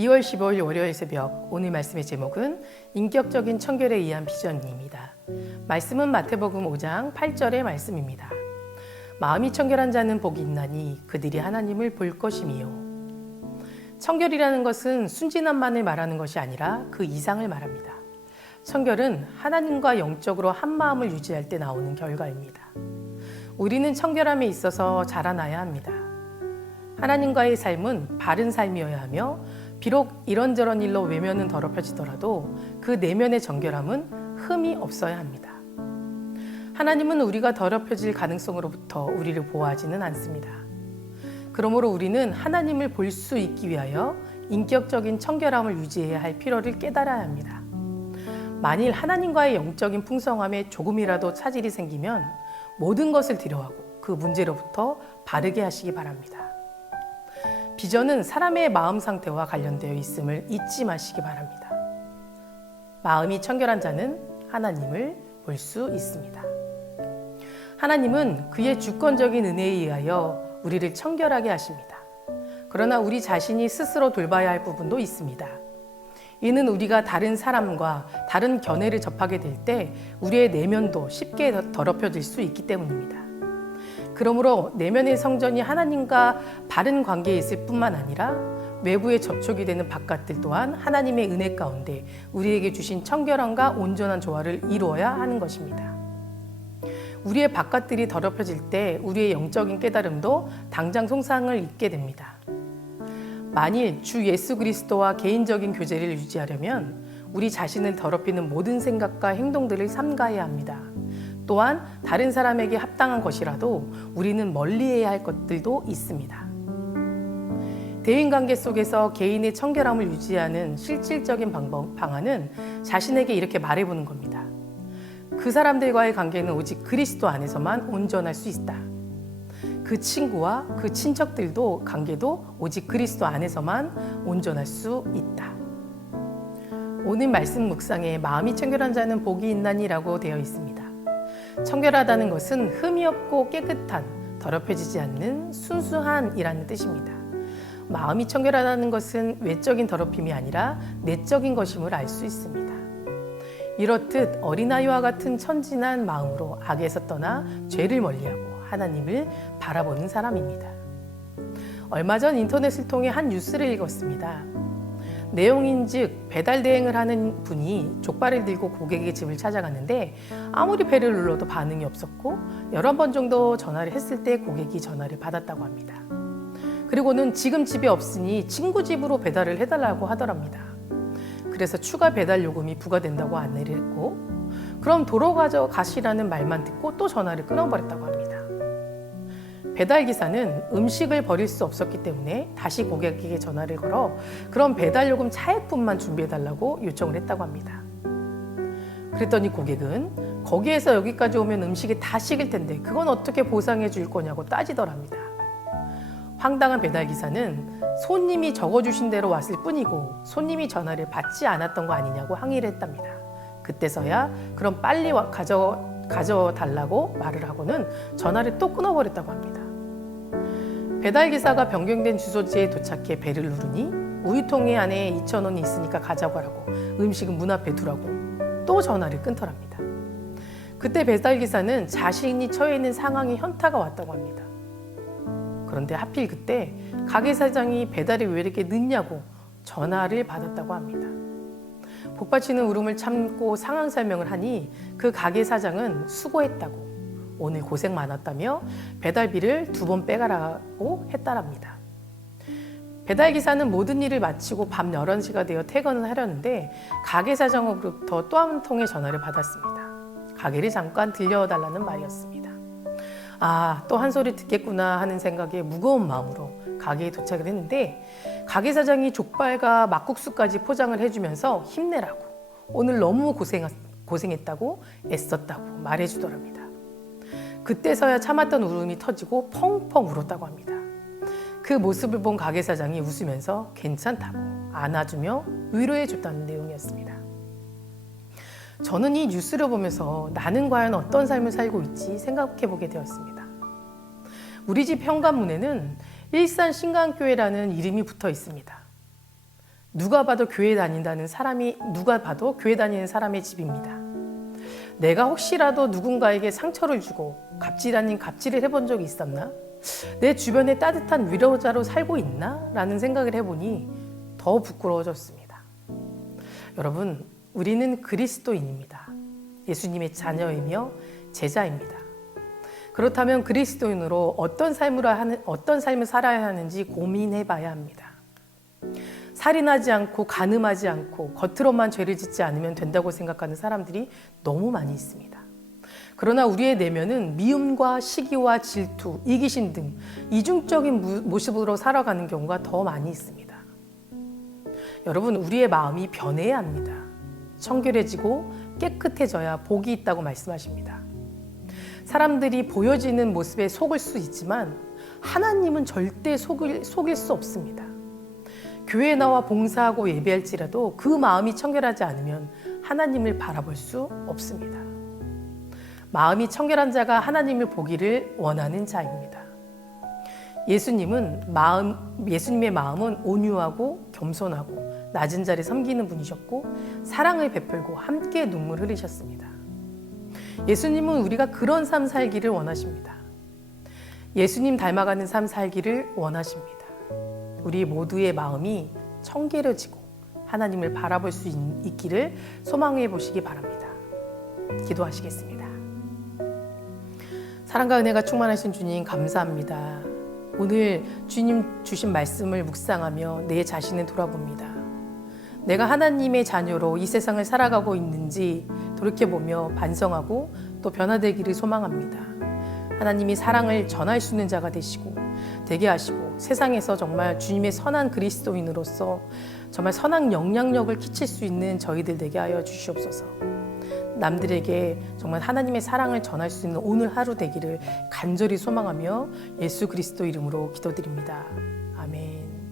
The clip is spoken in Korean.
2월 15일 월요일 새벽, 오늘 말씀의 제목은 인격적인 청결에 의한 비전입니다. 말씀은 마태복음 5장 8절의 말씀입니다. 마음이 청결한 자는 복이 있나니 그들이 하나님을 볼 것임이요. 청결이라는 것은 순진함만을 말하는 것이 아니라 그 이상을 말합니다. 청결은 하나님과 영적으로 한 마음을 유지할 때 나오는 결과입니다. 우리는 청결함에 있어서 자라나야 합니다. 하나님과의 삶은 바른 삶이어야 하며 비록 이런저런 일로 외면은 더럽혀지더라도 그 내면의 정결함은 흠이 없어야 합니다. 하나님은 우리가 더럽혀질 가능성으로부터 우리를 보호하지는 않습니다. 그러므로 우리는 하나님을 볼 수 있기 위하여 인격적인 청결함을 유지해야 할 필요를 깨달아야 합니다. 만일 하나님과의 영적인 풍성함에 조금이라도 차질이 생기면 모든 것을 들여하고 그 문제로부터 바르게 하시기 바랍니다. 비전은 사람의 마음 상태와 관련되어 있음을 잊지 마시기 바랍니다. 마음이 청결한 자는 하나님을 볼 수 있습니다. 하나님은 그의 주권적인 은혜에 의하여 우리를 청결하게 하십니다. 그러나 우리 자신이 스스로 돌봐야 할 부분도 있습니다. 이는 우리가 다른 사람과 다른 견해를 접하게 될 때 우리의 내면도 쉽게 더럽혀질 수 있기 때문입니다. 그러므로 내면의 성전이 하나님과 바른 관계에 있을 뿐만 아니라 외부에 접촉이 되는 바깥들 또한 하나님의 은혜 가운데 우리에게 주신 청결함과 온전한 조화를 이루어야 하는 것입니다. 우리의 바깥들이 더럽혀질 때 우리의 영적인 깨달음도 당장 손상을 입게 됩니다. 만일 주 예수 그리스도와 개인적인 교제를 유지하려면 우리 자신을 더럽히는 모든 생각과 행동들을 삼가해야 합니다. 또한 다른 사람에게 합당한 것이라도 우리는 멀리해야 할 것들도 있습니다. 대인관계 속에서 개인의 청결함을 유지하는 실질적인 방안은 자신에게 이렇게 말해보는 겁니다. 그 사람들과의 관계는 오직 그리스도 안에서만 온전할 수 있다. 그 친구와 그 친척들도 관계도 오직 그리스도 안에서만 온전할 수 있다. 오늘 말씀 묵상에 마음이 청결한 자는 복이 있나니라고 되어 있습니다. 청결하다는 것은 흠이 없고 깨끗한, 더럽혀지지 않는 순수한이라는 뜻입니다. 마음이 청결하다는 것은 외적인 더럽힘이 아니라 내적인 것임을 알 수 있습니다. 이렇듯 어린아이와 같은 천진한 마음으로 악에서 떠나 죄를 멀리하고 하나님을 바라보는 사람입니다. 얼마 전 인터넷을 통해 한 뉴스를 읽었습니다. 내용인즉 배달 대행을 하는 분이 족발을 들고 고객의 집을 찾아갔는데 아무리 배를 눌러도 반응이 없었고 여러 번 정도 전화를 했을 때 고객이 전화를 받았다고 합니다. 그리고는 지금 집에 없으니 친구 집으로 배달을 해달라고 하더랍니다. 그래서 추가 배달 요금이 부과된다고 안내를 했고 그럼 도로 가시라는 말만 듣고 또 전화를 끊어버렸다고 합니다. 배달기사는 음식을 버릴 수 없었기 때문에 다시 고객에게 전화를 걸어 그럼 배달요금 차액분만 준비해달라고 요청을 했다고 합니다. 그랬더니 고객은 거기에서 여기까지 오면 음식이 다 식을 텐데 그건 어떻게 보상해 줄 거냐고 따지더랍니다. 황당한 배달기사는 손님이 적어주신 대로 왔을 뿐이고 손님이 전화를 받지 않았던 거 아니냐고 항의를 했답니다. 그때서야 그럼 빨리 가져달라고 말을 하고는 전화를 또 끊어버렸다고 합니다. 배달기사가 변경된 주소지에 도착해 배를 누르니 우유통에 안에 2,000원이 있으니까 가자고 하라고 음식은 문 앞에 두라고 또 전화를 끊더랍니다. 그때 배달기사는 자신이 처해 있는 상황에 현타가 왔다고 합니다. 그런데 하필 그때 가게 사장이 배달이 왜 이렇게 늦냐고 전화를 받았다고 합니다. 복받치는 울음을 참고 상황 설명을 하니 그 가게 사장은 수고했다고 오늘 고생 많았다며 배달비를 2번 빼가라고 했다랍니다. 배달기사는 모든 일을 마치고 밤 11시가 되어 퇴근을 하려는데 가게 사장으로부터 또 한 통의 전화를 받았습니다. 가게를 잠깐 들려달라는 말이었습니다. 아, 또 한 소리 듣겠구나 하는 생각에 무거운 마음으로 가게에 도착을 했는데 가게 사장이 족발과 막국수까지 포장을 해주면서 힘내라고 오늘 너무 고생했다고 애썼다고 말해주더랍니다. 그때서야 참았던 울음이 터지고 펑펑 울었다고 합니다. 그 모습을 본 가게 사장이 웃으면서 괜찮다고 안아주며 위로해줬다는 내용이었습니다. 저는 이 뉴스를 보면서 나는 과연 어떤 삶을 살고 있지 생각해보게 되었습니다. 우리 집 현관문에는 일산 신강교회라는 이름이 붙어 있습니다. 누가 봐도 교회 다니는 사람의 집입니다. 내가 혹시라도 누군가에게 상처를 주고 갑질 아닌 갑질을 해본 적이 있었나? 내 주변에 따뜻한 위로자로 살고 있나? 라는 생각을 해보니 더 부끄러워졌습니다. 여러분, 우리는 그리스도인입니다. 예수님의 자녀이며 제자입니다. 그렇다면 그리스도인으로 어떤 삶을 살아야 하는지 고민해봐야 합니다. 살인하지 않고 간음하지 않고 겉으로만 죄를 짓지 않으면 된다고 생각하는 사람들이 너무 많이 있습니다. 그러나 우리의 내면은 미움과 시기와 질투, 이기심 등 이중적인 모습으로 살아가는 경우가 더 많이 있습니다. 여러분, 우리의 마음이 변해야 합니다. 청결해지고 깨끗해져야 복이 있다고 말씀하십니다. 사람들이 보여지는 모습에 속을 수 있지만 하나님은 절대 속일 수 없습니다. 교회에 나와 봉사하고 예배할지라도 그 마음이 청결하지 않으면 하나님을 바라볼 수 없습니다. 마음이 청결한 자가 하나님을 보기를 원하는 자입니다. 예수님의 마음은 온유하고 겸손하고 낮은 자를 섬기는 분이셨고 사랑을 베풀고 함께 눈물 흘리셨습니다. 예수님은 우리가 그런 삶 살기를 원하십니다. 예수님 닮아가는 삶 살기를 원하십니다. 우리 모두의 마음이 청결해지고 하나님을 바라볼 수 있기를 소망해 보시기 바랍니다. 기도하시겠습니다. 사랑과 은혜가 충만하신 주님, 감사합니다. 오늘 주님 주신 말씀을 묵상하며 내 자신을 돌아봅니다. 내가 하나님의 자녀로 이 세상을 살아가고 있는지 돌이켜보며 반성하고 또 변화되기를 소망합니다. 하나님이 사랑을 전할 수 있는 자가 되게 하시고 세상에서 정말 주님의 선한 그리스도인으로서 정말 선한 영향력을 끼칠 수 있는 저희들 되게 하여 주시옵소서. 남들에게 정말 하나님의 사랑을 전할 수 있는 오늘 하루 되기를 간절히 소망하며 예수 그리스도 이름으로 기도드립니다. 아멘.